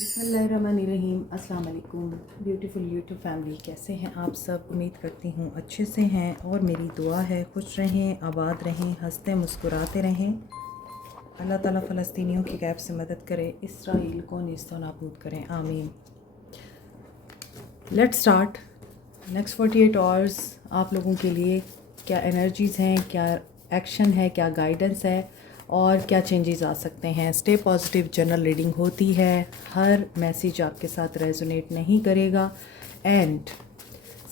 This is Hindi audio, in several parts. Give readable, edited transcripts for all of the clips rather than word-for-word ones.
बिस्मिल्लाहिर्रहमानिर्रहीम। अस्सलाम वालेकुम ब्यूटीफुल यूट्यूब फैमिली, कैसे हैं आप सब? उम्मीद करती हूँ अच्छे से हैं और मेरी दुआ है खुश रहें, आबाद रहें, हंसते मुस्कुराते रहें। अल्लाह ताला फ़लस्तीनियों की गैब से मदद करे, इसराइल को नेस्तो नाबूद करें, आमीन। Let's start. नेक्स्ट 48 आवर्स आप लोगों के लिए क्या एनर्जीज़ हैं, क्या एक्शन है, क्या गाइडेंस है और क्या चेंजेस आ सकते हैं। स्टे पॉजिटिव जनरल रीडिंग होती है, हर मैसेज आपके साथ रेजोनेट नहीं करेगा एंड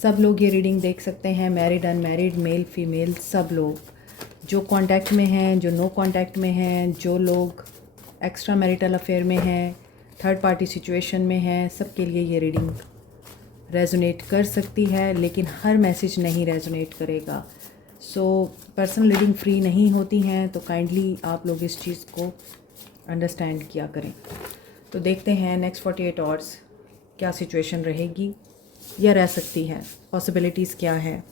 सब लोग ये रीडिंग देख सकते हैं, मैरिड अनमैरिड, मेल फीमेल, सब लोग जो कांटेक्ट में हैं, जो नो कांटेक्ट में हैं, जो लोग एक्स्ट्रा मैरिटल अफेयर में हैं, थर्ड पार्टी सिचुएशन में हैं, सब के लिए ये रीडिंग रेजोनेट कर सकती है, लेकिन हर मैसेज नहीं रेजोनेट करेगा। सो पर्सनल रीडिंग फ्री नहीं होती हैं, तो काइंडली आप लोग इस चीज़ को अंडरस्टैंड किया करें। तो देखते हैं नेक्स्ट 48 आवर्स क्या सिचुएशन रहेगी या रह सकती है, पॉसिबिलिटीज़ क्या है।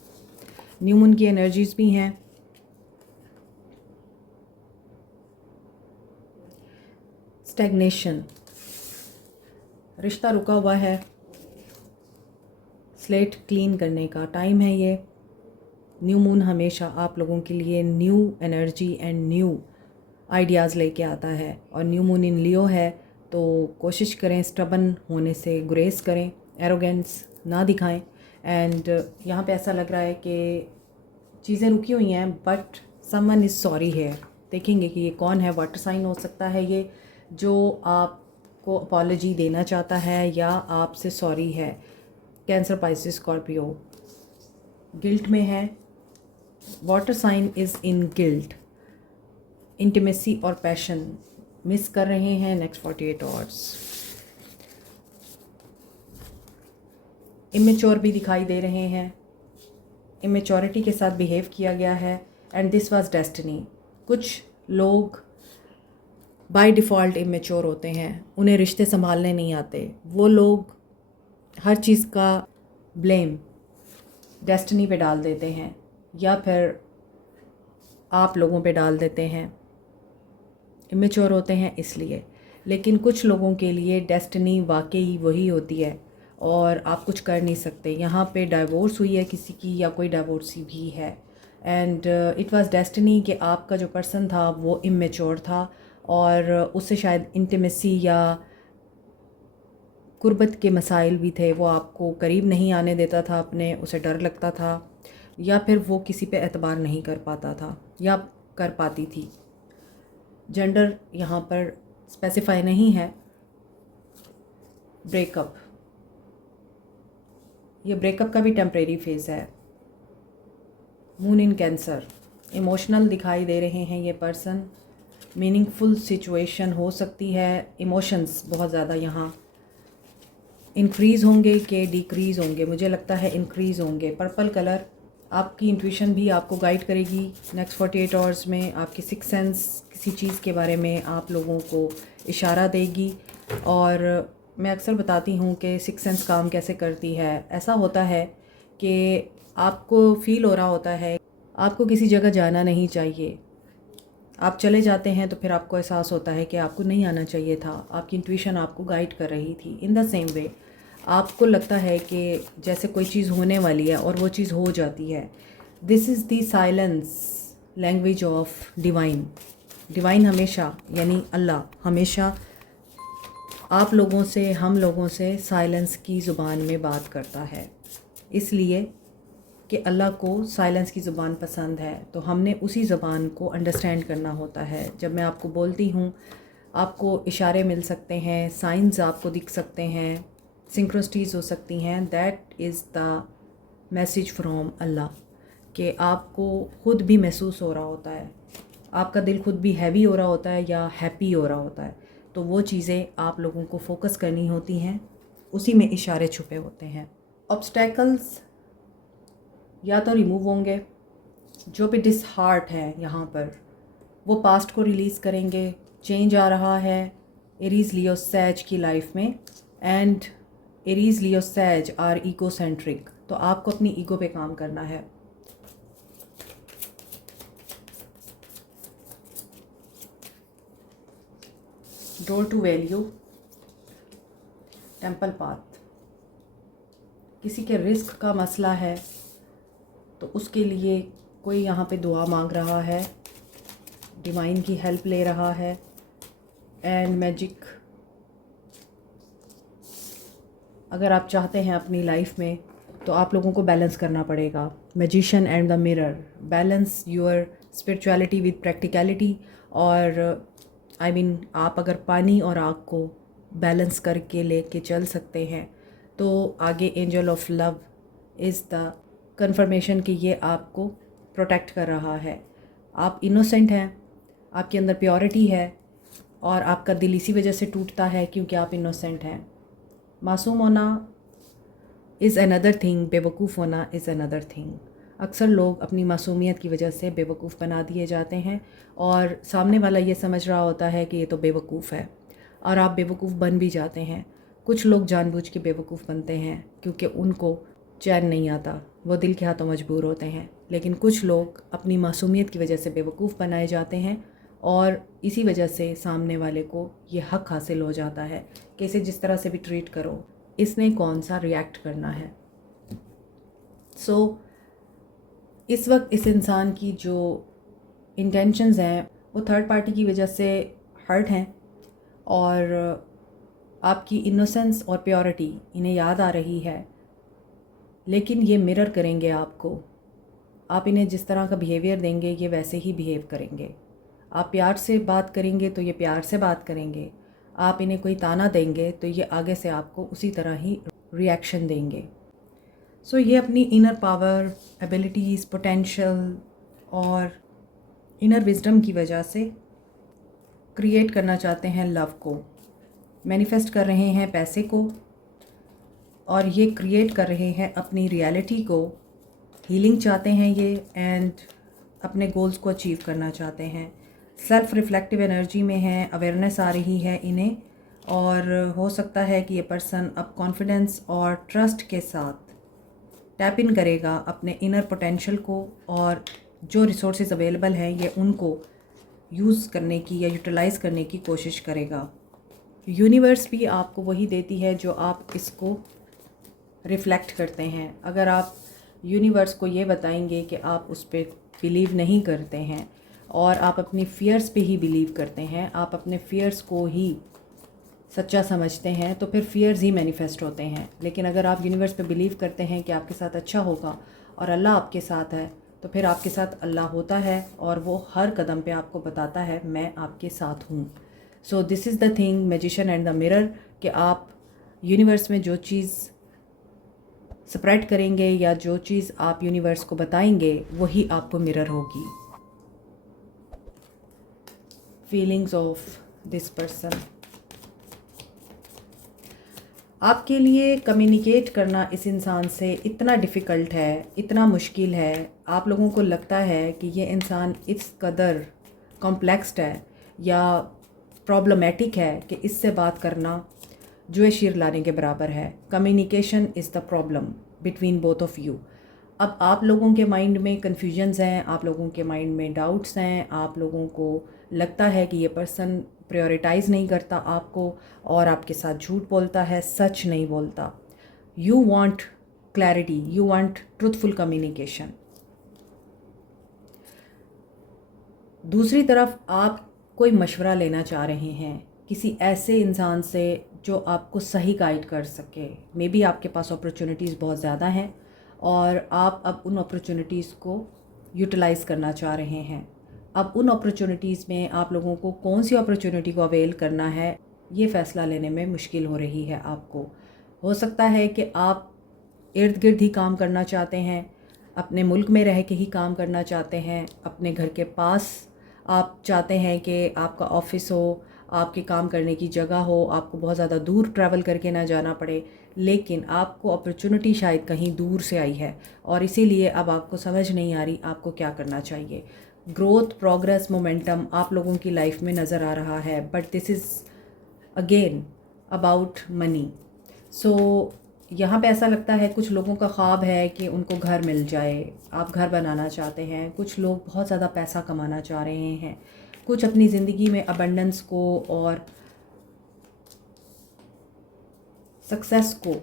न्यू मून की एनर्जीज़ भी हैं। स्टैग्नेशन, रिश्ता रुका हुआ है, स्लेट क्लीन करने का टाइम है ये। न्यू मून हमेशा आप लोगों के लिए new energy and new ideas लेके आता है, और न्यू मून इन लियो है, तो कोशिश करें स्टबन होने से गुरेज करें, एरोगेंस ना दिखाएं। एंड यहाँ पे ऐसा लग रहा है कि चीज़ें रुकी हुई हैं, बट समवन इज़ सॉरी है। देखेंगे कि ये कौन है। वाटर साइन हो सकता है ये, जो आपको अपॉलॉजी देना चाहता है या आपसे सॉरी है। कैंसर, पाइसिस, स्कॉर्पियो गिल्ट में है। Water sign is in guilt, intimacy और पैशन मिस कर रहे हैं नेक्स्ट 48 आवर्स। इमेच्योर भी दिखाई दे रहे हैं, इमेच्योरिटी के साथ बिहेव किया गया है एंड दिस वाज डेस्टिनी। कुछ लोग बाय डिफ़ॉल्ट इमेच्योर होते हैं, उन्हें रिश्ते संभालने नहीं आते। वो लोग हर चीज़ का ब्लेम डेस्टिनी पे डाल देते हैं या फिर आप लोगों पे डाल देते हैं। इमेच्योर होते हैं इसलिए। लेकिन कुछ लोगों के लिए डेस्टिनी वाकई वही होती है और आप कुछ कर नहीं सकते। यहाँ पे डाइवोर्स हुई है किसी की या कोई डाइवोर्सी भी है एंड इट वाज डेस्टिनी कि आपका जो पर्सन था वो इमेच्योर था और उससे शायद इंटीमेसी या कुर्बत के मसाइल भी थे। वो आपको करीब नहीं आने देता था अपने, उसे डर लगता था या फिर वो किसी पे एतबार नहीं कर पाता था या कर पाती थी। जेंडर यहाँ पर स्पेसिफाई नहीं है। ब्रेकअप, ये ब्रेकअप का भी टेम्परेरी फेज़ है। मून इन कैंसर, इमोशनल दिखाई दे रहे हैं ये पर्सन। मीनिंगफुल सिचुएशन हो सकती है। इमोशंस बहुत ज़्यादा यहाँ इंक्रीज़ होंगे कि डिक्रीज़ होंगे, मुझे लगता है इंक्रीज़ होंगे। पर्पल कलर, आपकी इंट्यूशन भी आपको गाइड करेगी नेक्स्ट 48 आवर्स में। आपकी सिक्स सेंस किसी चीज़ के बारे में आप लोगों को इशारा देगी। और मैं अक्सर बताती हूँ कि सिक्स सेंस काम कैसे करती है। ऐसा होता है कि आपको फ़ील हो रहा होता है आपको किसी जगह जाना नहीं चाहिए, आप चले जाते हैं तो फिर आपको एहसास होता है कि आपको नहीं आना चाहिए था। आपकी इंट्यूशन आपको गाइड कर रही थी। इन द सेम वे आपको लगता है कि जैसे कोई चीज़ होने वाली है और वो चीज़ हो जाती है। This is the silence language of divine. Divine हमेशा यानी अल्लाह हमेशा आप लोगों से, हम लोगों से साइलेंस की ज़ुबान में बात करता है, इसलिए कि अल्लाह को साइलेंस की ज़ुबान पसंद है, तो हमने उसी ज़ुबान को अंडरस्टैंड करना होता है। जब मैं आपको बोलती हूँ, आपको इशारे मिल सकते हैं, साइंस आपको दिख सकते हैं, सिंक्रोनिसिटीज़ हो सकती हैं। That is the message from Allah कि आपको खुद भी महसूस हो रहा होता है, आपका दिल खुद भी हैवी हो रहा होता है या हैप्पी हो रहा होता है, तो वो चीज़ें आप लोगों को फोकस करनी होती हैं, उसी में इशारे छुपे होते हैं। ऑब्स्टेकल्स या तो रिमूव होंगे, जो भी डिसहार्ट है यहाँ पर वो पास्ट को रिलीज़ करेंगे। चेंज आ रहा है एरीज लियो सैज की लाइफ में एंड एरीज लियो सैज आर ईगोसेंट्रिक, तो आपको अपनी ईगो पे काम करना है। Door to value, temple path, किसी के रिस्क का मसला है तो उसके लिए कोई यहाँ पे दुआ मांग रहा है, डिवाइन की हेल्प ले रहा है। एंड मैजिक, अगर आप चाहते हैं अपनी लाइफ में तो आप लोगों को बैलेंस करना पड़ेगा। Magician and the mirror, balance your spirituality with practicality. और आई मीन आप अगर पानी और आग को बैलेंस करके लेके चल सकते हैं तो आगे angel of love is the confirmation कि ये आपको प्रोटेक्ट कर रहा है। आप इनोसेंट हैं, आपके अंदर प्योरिटी है और आपका दिल इसी वजह से टूटता है क्योंकि आप इनोसेंट हैं। मासूम होना इज़ अनदर थिंग, बेवकूफ़ होना इज़ अनदर थिंग। अक्सर लोग अपनी मासूमियत की वजह से बेवकूफ़ बना दिए जाते हैं और सामने वाला ये समझ रहा होता है कि ये तो बेवकूफ़ है और आप बेवकूफ़ बन भी जाते हैं। कुछ लोग जानबूझ के बेवकूफ़ बनते हैं क्योंकि उनको चैन नहीं आता, वो दिल के हाथों मजबूर होते हैं। लेकिन कुछ लोग अपनी मासूमियत की वजह से बेवकूफ़ बनाए जाते हैं और इसी वजह से सामने वाले को ये हक हासिल हो जाता है कि इसे जिस तरह से भी ट्रीट करो, इसने कौन सा रिएक्ट करना है। सो इस वक्त इस इंसान की जो इंटेंशंस हैं वो थर्ड पार्टी की वजह से हर्ट हैं और आपकी इनोसेंस और प्योरिटी इन्हें याद आ रही है, लेकिन ये मिरर करेंगे आपको। आप इन्हें जिस तरह का बिहेवियर देंगे ये वैसे ही बिहेव करेंगे। आप प्यार से बात करेंगे तो ये प्यार से बात करेंगे। आप इन्हें कोई ताना देंगे तो ये आगे से आपको उसी तरह ही रिएक्शन देंगे। सो ये अपनी इनर पावर, एबिलिटीज़, पोटेंशियल और इनर विजडम की वजह से क्रिएट करना चाहते हैं लव को, मैनिफेस्ट कर रहे हैं पैसे को और ये क्रिएट कर रहे हैं अपनी रियलिटी को। हीलिंग चाहते हैं ये एंड अपने गोल्स को अचीव करना चाहते हैं। सेल्फ रिफ्लेक्टिव एनर्जी में हैं, अवेयरनेस आ रही है इन्हें और हो सकता है कि ये पर्सन अब कॉन्फिडेंस और ट्रस्ट के साथ टैप इन करेगा अपने इनर पोटेंशियल को और जो रिसोर्सेज अवेलेबल हैं ये उनको यूज़ करने की या यूटिलाइज़ करने की कोशिश करेगा। यूनिवर्स भी आपको वही देती है जो आप इसको रिफ़्लेक्ट करते हैं। अगर आप यूनिवर्स को ये बताएंगे कि आप उस पर बिलीव नहीं करते हैं और आप अपनी फ़ियर्स पे ही बिलीव करते हैं, आप अपने फ़ियर्स को ही सच्चा समझते हैं, तो फिर फ़ियर्स ही मैनिफेस्ट होते हैं। लेकिन अगर आप यूनिवर्स पे बिलीव करते हैं कि आपके साथ अच्छा होगा और अल्लाह आपके साथ है, तो फिर आपके साथ अल्लाह होता है और वो हर कदम पे आपको बताता है मैं आपके साथ हूँ। So this is the thing magician and the mirror, कि आप यूनिवर्स में जो चीज़ स्प्रेड करेंगे या जो चीज़ आप यूनिवर्स को बताएंगे वही आपको मिरर होगी। फीलिंग्स ऑफ दिस पर्सन, आपके लिए कम्युनिकेट करना इस इंसान से इतना डिफ़िकल्ट है, इतना मुश्किल है। आप लोगों को लगता है कि ये इंसान इस कदर कॉम्प्लेक्स्ड है या प्रॉब्लमेटिक है कि इससे बात करना जुए शीर लाने के बराबर है। Communication is the problem between both of you. अब आप लोगों के माइंड में कन्फ्यूजन्स हैं, आप लोगों के माइंड में डाउट्स हैं, आप लोगों को लगता है कि ये पर्सन प्रायोरिटाइज़ नहीं करता आपको और आपके साथ झूठ बोलता है, सच नहीं बोलता। You want clarity, you want truthful communication. दूसरी तरफ आप कोई मशवरा लेना चाह रहे हैं किसी ऐसे इंसान से जो आपको सही गाइड कर सके। मे बी आपके पास अपॉर्चुनिटीज़ बहुत ज़्यादा हैं और आप अब उन अपॉर्चुनिटीज़ को यूटिलाइज़ करना चाह रहे हैं। अब उन अपॉर्चुनिटीज़ में आप लोगों को कौन सी अपॉर्चुनिटी को अवेल करना है, ये फ़ैसला लेने में मुश्किल हो रही है आपको। हो सकता है कि आप इर्द गिर्द ही काम करना चाहते हैं, अपने मुल्क में रह के ही काम करना चाहते हैं, अपने घर के पास आप चाहते हैं कि आपका ऑफिस हो, आपके काम करने की जगह हो, आपको बहुत ज़्यादा दूर ट्रैवल करके ना जाना पड़े। लेकिन आपको अपॉर्चुनिटी शायद कहीं दूर से आई है और इसीलिए अब आपको समझ नहीं आ रही आपको क्या करना चाहिए। ग्रोथ, प्रोग्रेस, मोमेंटम आप लोगों की लाइफ में नज़र आ रहा है, but this is again about money. So यहाँ पे ऐसा लगता है कुछ लोगों का ख्वाब है कि उनको घर मिल जाए, आप घर बनाना चाहते हैं। कुछ लोग बहुत ज़्यादा पैसा कमाना चाह रहे हैं, कुछ अपनी ज़िंदगी में अबंडेंस को और सक्सेस को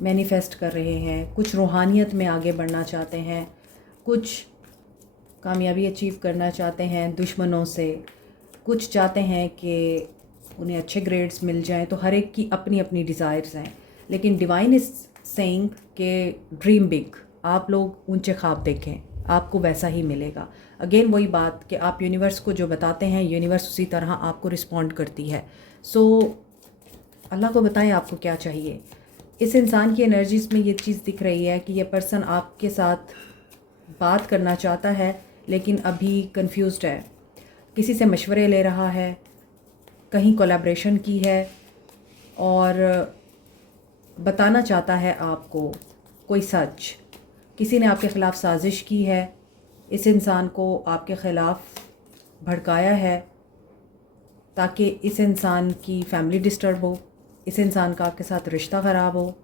मैनिफेस्ट कर रहे हैं, कुछ रूहानियत में आगे बढ़ना चाहते हैं, कुछ कामयाबी अचीव करना चाहते हैं दुश्मनों से, कुछ चाहते हैं कि उन्हें अच्छे ग्रेड्स मिल जाएं। तो हर एक की अपनी अपनी डिज़ायर्स हैं, लेकिन डिवाइन इज सेइंग के ड्रीम बिग, आप लोग ऊंचे ख्वाब देखें, आपको वैसा ही मिलेगा। अगेन वही बात कि आप यूनिवर्स को जो बताते हैं, यूनिवर्स उसी तरह आपको रिस्पॉन्ड करती है। सो अल्लाह को बताएं आपको क्या चाहिए। इस इंसान की एनर्जीज़ में ये चीज़ दिख रही है कि ये पर्सन आपके साथ बात करना चाहता है, लेकिन अभी कंफ्यूज्ड है, किसी से मशवरे ले रहा है, कहीं कोलैबोरेशन की है और बताना चाहता है आपको कोई सच। किसी ने आपके ख़िलाफ़ साजिश की है, इस इंसान को आपके ख़िलाफ़ भड़काया है ताकि इस इंसान की फैमिली डिस्टर्ब हो, इस इंसान का आपके साथ रिश्ता ख़राब हो,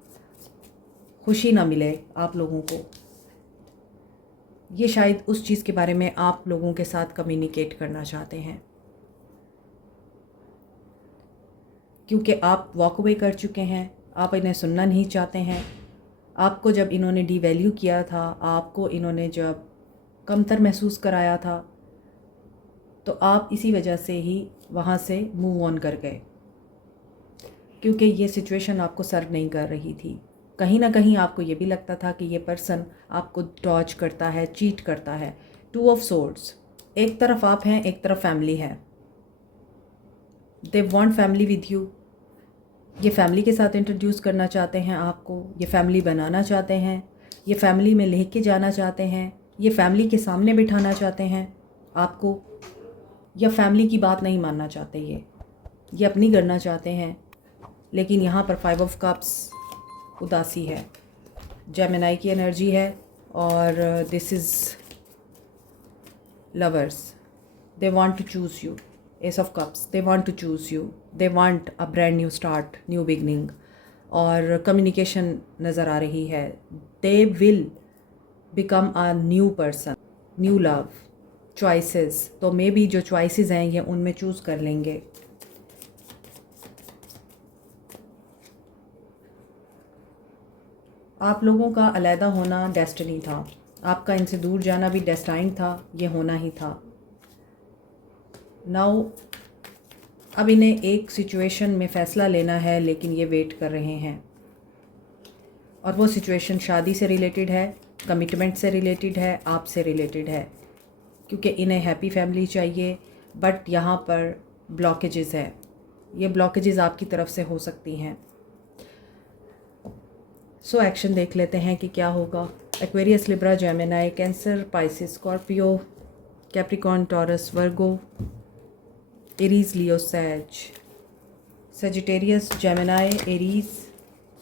खुशी ना मिले आप लोगों को। ये शायद उस चीज़ के बारे में आप लोगों के साथ कम्युनिकेट करना चाहते हैं, क्योंकि आप वॉक अवे कर चुके हैं, आप इन्हें सुनना नहीं चाहते हैं। आपको जब इन्होंने डीवैल्यू किया था, आपको इन्होंने जब कमतर महसूस कराया था, तो आप इसी वजह से ही वहाँ से मूव ऑन कर गए, क्योंकि ये सिचुएशन आपको सर्व नहीं कर रही थी। कहीं ना कहीं आपको ये भी लगता था कि ये पर्सन आपको डॉज करता है, चीट करता है। 2 ऑफ सोर्ड्स, एक तरफ आप हैं, एक तरफ फैमिली है। They want family with you, ये फैमिली के साथ इंट्रोड्यूस करना चाहते हैं आपको, ये फैमिली बनाना चाहते हैं, ये फैमिली में लेके जाना चाहते हैं, ये फैमिली के सामने बिठाना चाहते हैं आपको, या फैमिली की बात नहीं मानना चाहते, ये अपनी करना चाहते हैं। लेकिन यहाँ पर 5 ऑफ कप्स उदासी है, जेमिनी की एनर्जी है, और this is lovers, they want to choose you. Ace of cups, they want to choose you, they want a brand new start, new beginning. और कम्युनिकेशन नज़र आ रही है, they will become a new person, new love, choices. तो मे बी जो चॉइसेस हैं ये उनमें चूज़ कर लेंगे। आप लोगों का अलहदा होना डेस्टिनी था, आपका इनसे दूर जाना भी डेस्टाइन था, ये होना ही था। नाउ अब इन्हें एक सिचुएशन में फ़ैसला लेना है, लेकिन ये वेट कर रहे हैं, और वो सिचुएशन शादी से रिलेटेड है, कमिटमेंट से रिलेटेड है, आपसे रिलेटेड है, क्योंकि इन्हें हैप्पी फैमिली चाहिए। बट यहाँ पर ब्लॉकेजेस है, ये ब्लॉकेजेस आपकी तरफ से हो सकती हैं। सो एक्शन देख लेते हैं कि क्या होगा। Aquarius, Libra, Gemini, Cancer, Pisces, Scorpio, Capricorn, Taurus, Virgo, Aries, Leo, Sag, Sagittarius, Gemini, Aries,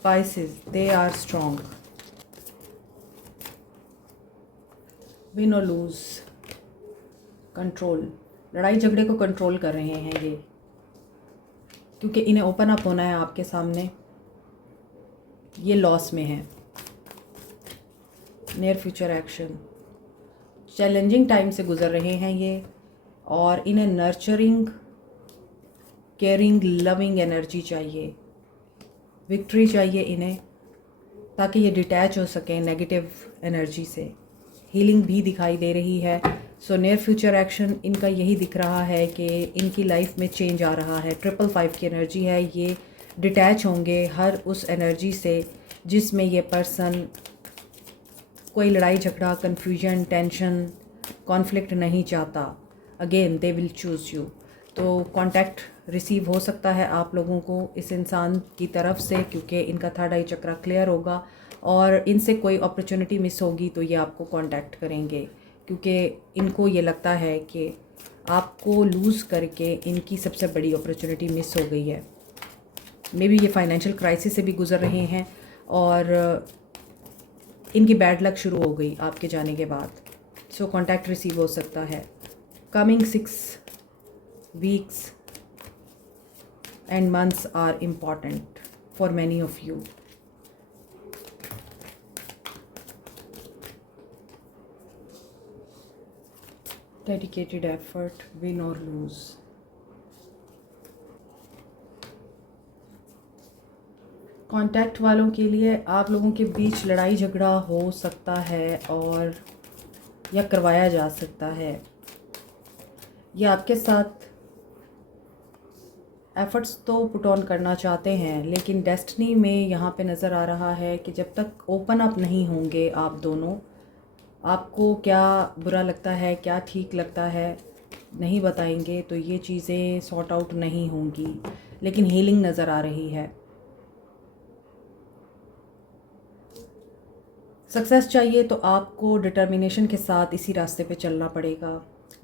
Pisces, they are strong. Win और लूज, कंट्रोल, लड़ाई झगड़े को कंट्रोल कर रहे हैं ये, क्योंकि इन्हें ओपन अप होना है आपके सामने। ये लॉस में है। Near future action, challenging time से गुज़र रहे हैं ये, और इन्हें नर्चरिंग, केयरिंग, लविंग एनर्जी चाहिए, विक्ट्री चाहिए इन्हें, ताकि ये डिटैच हो सकें नेगेटिव एनर्जी से। हीलिंग भी दिखाई दे रही है। सो नियर फ्यूचर एक्शन इनका यही दिख रहा है कि इनकी लाइफ में चेंज आ रहा है। 555 की एनर्जी है, ये डिटैच होंगे हर उस एनर्जी से जिसमें ये पर्सन कोई लड़ाई झगड़ा, कन्फ्यूजन, टेंशन, कॉन्फ्लिक्ट नहीं चाहता। Again they will choose you. तो कांटेक्ट रिसीव हो सकता है आप लोगों को इस इंसान की तरफ से, क्योंकि इनका थर्ड आई चक्रा क्लियर होगा, और इनसे कोई अपॉर्चुनिटी मिस होगी तो ये आपको कांटेक्ट करेंगे, क्योंकि इनको ये लगता है कि आपको लूज़ करके इनकी सबसे बड़ी अपॉर्चुनिटी मिस हो गई है। मे बी ये फाइनेंशियल क्राइसिस से भी गुज़र रहे हैं, और इनकी बैड लक शुरू हो गई आपके जाने के बाद। सो कांटेक्ट रिसीव हो सकता है। Coming 6 weeks and months are important for many of you. Dedicated effort, win or lose. Contact वालों के लिए आप लोगों के बीच लड़ाई झगड़ा हो सकता है और या करवाया जा सकता है। ये आपके साथ एफ़र्ट्स तो पुट ऑन करना चाहते हैं, लेकिन डेस्टिनी में यहाँ पे नज़र आ रहा है कि जब तक ओपन अप नहीं होंगे आप दोनों, आपको क्या बुरा लगता है, क्या ठीक लगता है, नहीं बताएंगे तो ये चीज़ें सॉर्ट आउट नहीं होंगी। लेकिन हीलिंग नज़र आ रही है। सक्सेस चाहिए तो आपको डिटर्मिनेशन के साथ इसी रास्ते पे चलना पड़ेगा।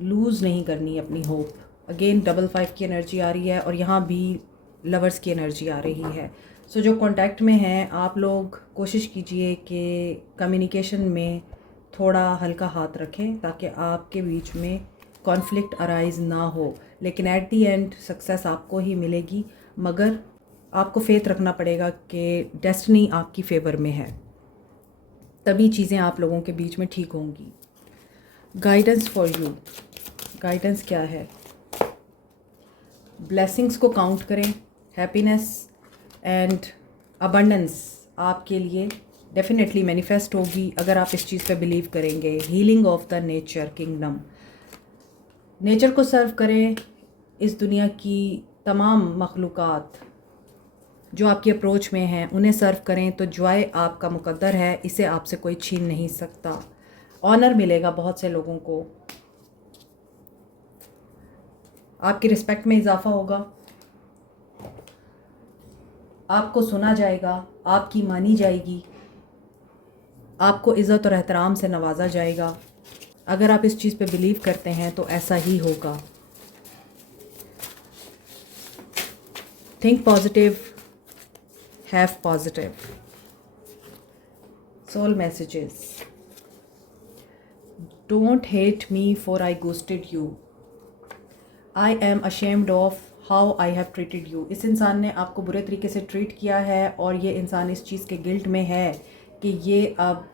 लूज़ नहीं करनी अपनी होप। अगेन 5 की एनर्जी आ रही है और यहाँ भी लवर्स की एनर्जी आ रही है। सो जो कांटेक्ट में हैं आप लोग कोशिश कीजिए कि कम्युनिकेशन में थोड़ा हल्का हाथ रखें ताकि आपके बीच में कॉन्फ्लिक्ट अराइज ना हो। लेकिन एट दी एंड सक्सेस आपको ही मिलेगी, मगर आपको फेथ रखना पड़ेगा कि डेस्टिनी आपकी फेवर में है, तभी चीज़ें आप लोगों के बीच में ठीक होंगी। गाइडेंस फॉर यू, गाइडेंस क्या है? ब्लेसिंग्स को काउंट करें। हैप्पीनेस एंड अबंडेंस आपके लिए डेफिनेटली मैनिफेस्ट होगी अगर आप इस चीज़ पे बिलीव करेंगे। Healing of the nature kingdom, nature को सर्व करें। इस दुनिया की तमाम मखलूक़ात जो आपकी अप्रोच में हैं उन्हें सर्व करें तो जॉय आपका मुकद्दर है, इसे आपसे कोई छीन नहीं सकता। ऑनर मिलेगा बहुत से लोगों को, आपकी रिस्पेक्ट में इजाफा होगा, आपको सुना जाएगा, आपकी मानी जाएगी, आपको इज़्ज़त और एहतराम से नवाजा जाएगा। अगर आप इस चीज़ पे बिलीव करते हैं तो ऐसा ही होगा। Think positive, have positive. Soul messages, don't hate me for I ghosted you, I am ashamed of how I have treated you. इस इंसान ने आपको बुरे तरीके से ट्रीट किया है और ये इंसान इस चीज़ के गिल्ट में है कि ये अब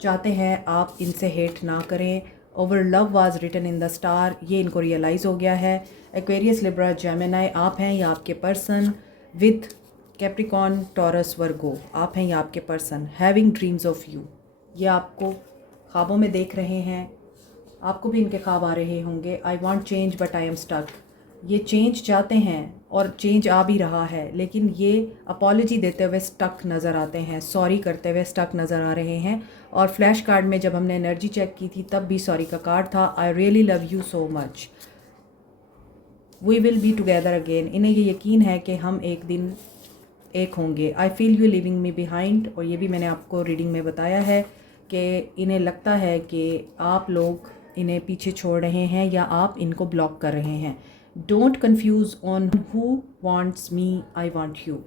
चाहते हैं आप इनसे हेट ना करें। Over love was written in the star, ये इनको रियलाइज़ हो गया है। एक्वेरियस, लिब्रा, जेमिनी आप हैं या आपके पर्सन। विथ कैप्रिकॉन, टॉरस, वर्गो आप हैं या आपके person. Having dreams of you, ये आपको ख्वाबों में देख रहे हैं, आपको भी इनके ख्वाब आ रहे होंगे। I want change but I am stuck, ये चेंज चाहते हैं और चेंज आ भी रहा है, लेकिन ये अपॉलॉजी देते हुए स्टक नज़र आते हैं, सॉरी करते हुए स्टक नज़र आ रहे हैं। और फ्लैश कार्ड में जब हमने एनर्जी चेक की थी तब भी सॉरी का कार्ड था। I really love you so much, we will be together again. इन्हें ये यकीन है कि हम एक दिन एक होंगे। I feel you living me behind, और ये भी मैंने आपको रीडिंग में बताया है कि इन्हें लगता है कि आप लोग इन्हें पीछे छोड़ रहे हैं या आप इनको ब्लॉक कर रहे हैं। Don't confuse on who wants me, I want you.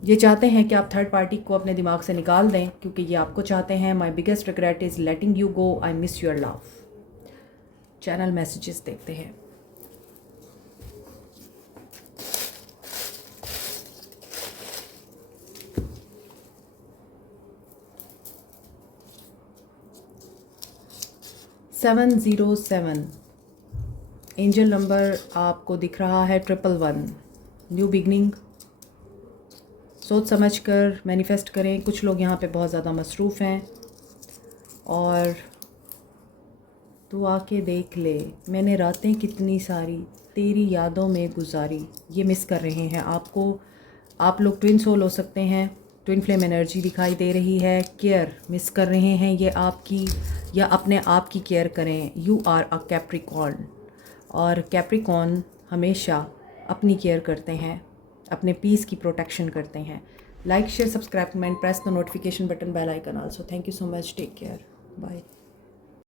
ये चाहते हैं कि आप थर्ड पार्टी को अपने दिमाग से निकाल दें क्योंकि ये आपको चाहते हैं। My biggest regret is letting you go, I miss your love. Channel messages देखते हैं। सेवन 707 एंजल नंबर आपको दिख रहा है 111। न्यू बिगनिंग, सोच समझ कर मैनिफेस्ट करें। कुछ लोग यहाँ पे बहुत ज़्यादा मसरूफ़ हैं और तू आके देख ले मैंने रातें कितनी सारी तेरी यादों में गुजारी, ये मिस कर रहे हैं आपको। आप लोग ट्विन सोल हो सकते हैं, ट्विन फ्लेम एनर्जी दिखाई दे रही है। केयर मिस कर रहे हैं ये आपकी, या अपने आप की केयर करें। यू आर अ कैप्रिकॉर्न, और कैप्रिकॉर्न हमेशा अपनी केयर करते हैं, अपने पीस की प्रोटेक्शन करते हैं। Like, share, subscribe, comment, press the notification button, bell icon also. Thank you so much, take care, bye.